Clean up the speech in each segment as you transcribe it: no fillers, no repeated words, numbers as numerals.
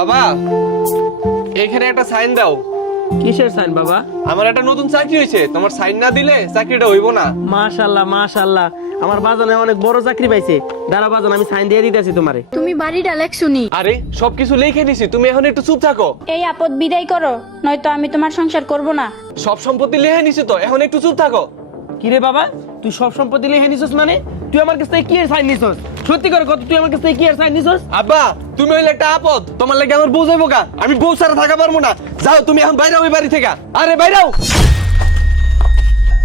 বাবা, এখানে একটা সাইন দাও। কিসের সাইন বাবা? আমার একটা নতুন চাকরি হয়েছে, তোমার সাইন না দিলে চাকরিটা হইব না। মাশাআল্লাহ মাশাআল্লাহ, আমার বাজানে অনেক বড় চাকরি পাইছে। দাঁড়া বাজান, আমি সাইন দিয়ে দিতেছি তোমারে। তুমি বাড়িটা লেখছুনি? আরে সবকিছু লিখে নিছি, তুমি এখন একটু চুপ থাকো। এই আপদ বিদায় করো, নয়তো আমি তোমার সংসার করব না। সব সম্পত্তি লিখে নিছি তো, এখন একটু চুপ থাকো। কিরে বাবা, তুই সব সম্পত্তি লিখে নিছস মানে? তুই আমার কাছ থেকে কি এর সাইন নিছস? সত্যি করে কত, তুই আমার কাছ থেকে কি এর সাইন নিছস? আব্বা, তুমি হইলে একটা আপদ, তোমার লাগে আমার বউ যাইবো গা। আমি বউ ছাড়া থাকা পারবো না। যাও তুমি এখন বাইরে ওই বাড়ি থেকে। আরে বাইরেও,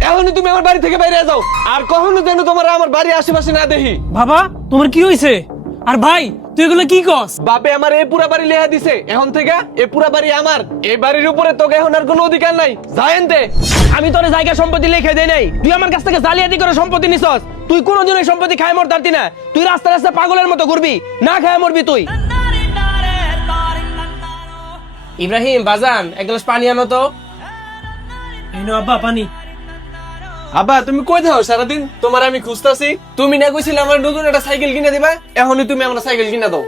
এখনই তুমি আমার বাড়ি থেকে বাইরে যাও। আর কখনো যেন তোমার আমার বাড়ির আশেপাশে না দেখি। বাবা তোমার কি হয়েছে? আর ভাই তুই এগুলো কি কস? বাপে আমার এই পুরা বাড়ি লেহা দিছে, এখন থেকে এই পুরা বাড়ি আমার। এই বাড়ির উপরে তোকে এখন আর কোনো অধিকার নাই। যায়েনতে আমি তোর জায়গা সম্পত্তি লিখে দেই নাই, তুই আমার কাছ থেকে জালিয়াতি করে সম্পত্তি নিছস। তুই কোনোদিন এই সম্পত্তি খায় মরতারতি না। তুই রাস্তা রাস্তা পাগলের মতো ঘুরবি, না খায় মরবি তুই। ইব্রাহিম বাজান, এক গ্লাস পানি আনো তো। এই নাও আব্বা পানি। আব্বা, তুমি কই থাকো সারাদিন? তোমার আমি খুঁজতাছি। তুমি না কইছিলে আমার নতুন একটা সাইকেল কিনে দিবা, এখনই তুমি আমার সাইকেল কিনে দাও।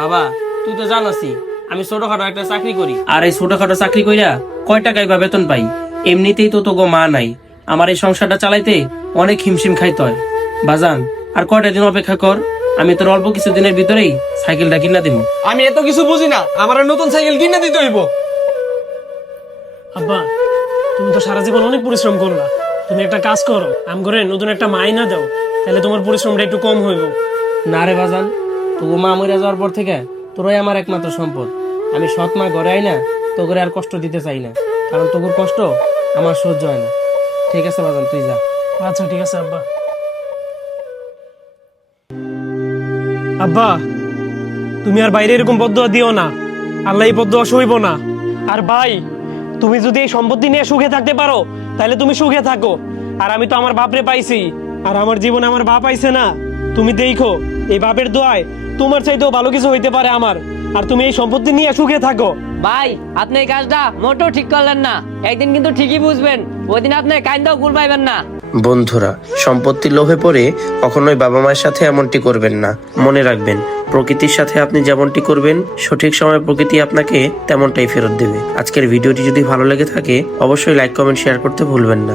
বাবা তুই তো জানাসি আমি ছোটখাটো একটা চাকরি করি, আর এই ছোটখাটো চাকরি কইরা কয় টাকাই বা বেতন পাই। এমনিতেই তো তোগো মা নাই, আমার এই সংসারটা চালাইতে অনেক হিমশিম খাইতে হয়। বাজান আর কয়টা দিন অপেক্ষা কর, আমি তোর অল্প কিছু দিনের ভিতরেই সাইকেলটা কিনা দিব। আমি এত কিছু বুঝি না, আমার নতুন সাইকেল কিনে দিতে হইব। আব্বা তুমি তো সারা জীবন অনেক পরিশ্রম করলা, তুমি একটা কাজ করো, আম করে নতুন একটা মাইনা দাও, তাহলে তোমার পরিশ্রমটা একটু কম হইব। না রে বাজান, তোগো মা মরে যাওয়ার পর থেকে তোরাই আমার একমাত্র সম্পদ। আমি সৎ মা ঘরে আই না, তো করে আর কষ্ট দিতে চাই না, কারণ তোর কষ্ট আমার সহ্য হয় না। ঠিক আছে বাজান, তুই যা। আচ্ছা ঠিক আছে আব্বা। আব্বা তুমি আর বাইরে এরকম বদদোয়া দিও না, আল্লাহ এই বদদোয়া সইব না। আর ভাই তুমি যদি এই সম্পত্তি নিয়ে সুখে থাকতে পারো তাহলে তুমি সুখে থাকো, আর আমি তো আমার বাপরে পাইছি, আর আমার জীবনে আমার বাপ আইছে না। তুমি দেখো এই বাপের দোয়ায় তোমার চাইতেও ভালো কিছু হইতে পারে আমার, আর তুমি এই সম্পত্তি নিয়ে সুখে থাকো। ভাই আপনি এই কাজটা মোটেও ঠিক করলেন না, একদিন কিন্তু ঠিকই বুঝবেন, ওইদিন আপনি কাইন্দাও গুল পাইবেন না। বন্ধুরা, সম্পত্তির লোভে পড়ে কখনোই বাবা মায়ের সাথে এমনটি করবেন না। মনে রাখবেন, প্রকৃতির সাথে আপনি যেমনটি করবেন, সঠিক সময় প্রকৃতি আপনাকে তেমনটাই ফেরত দেবে। আজকের ভিডিওটি যদি ভালো লেগে থাকে অবশ্যই লাইক কমেন্ট শেয়ার করতে ভুলবেন না।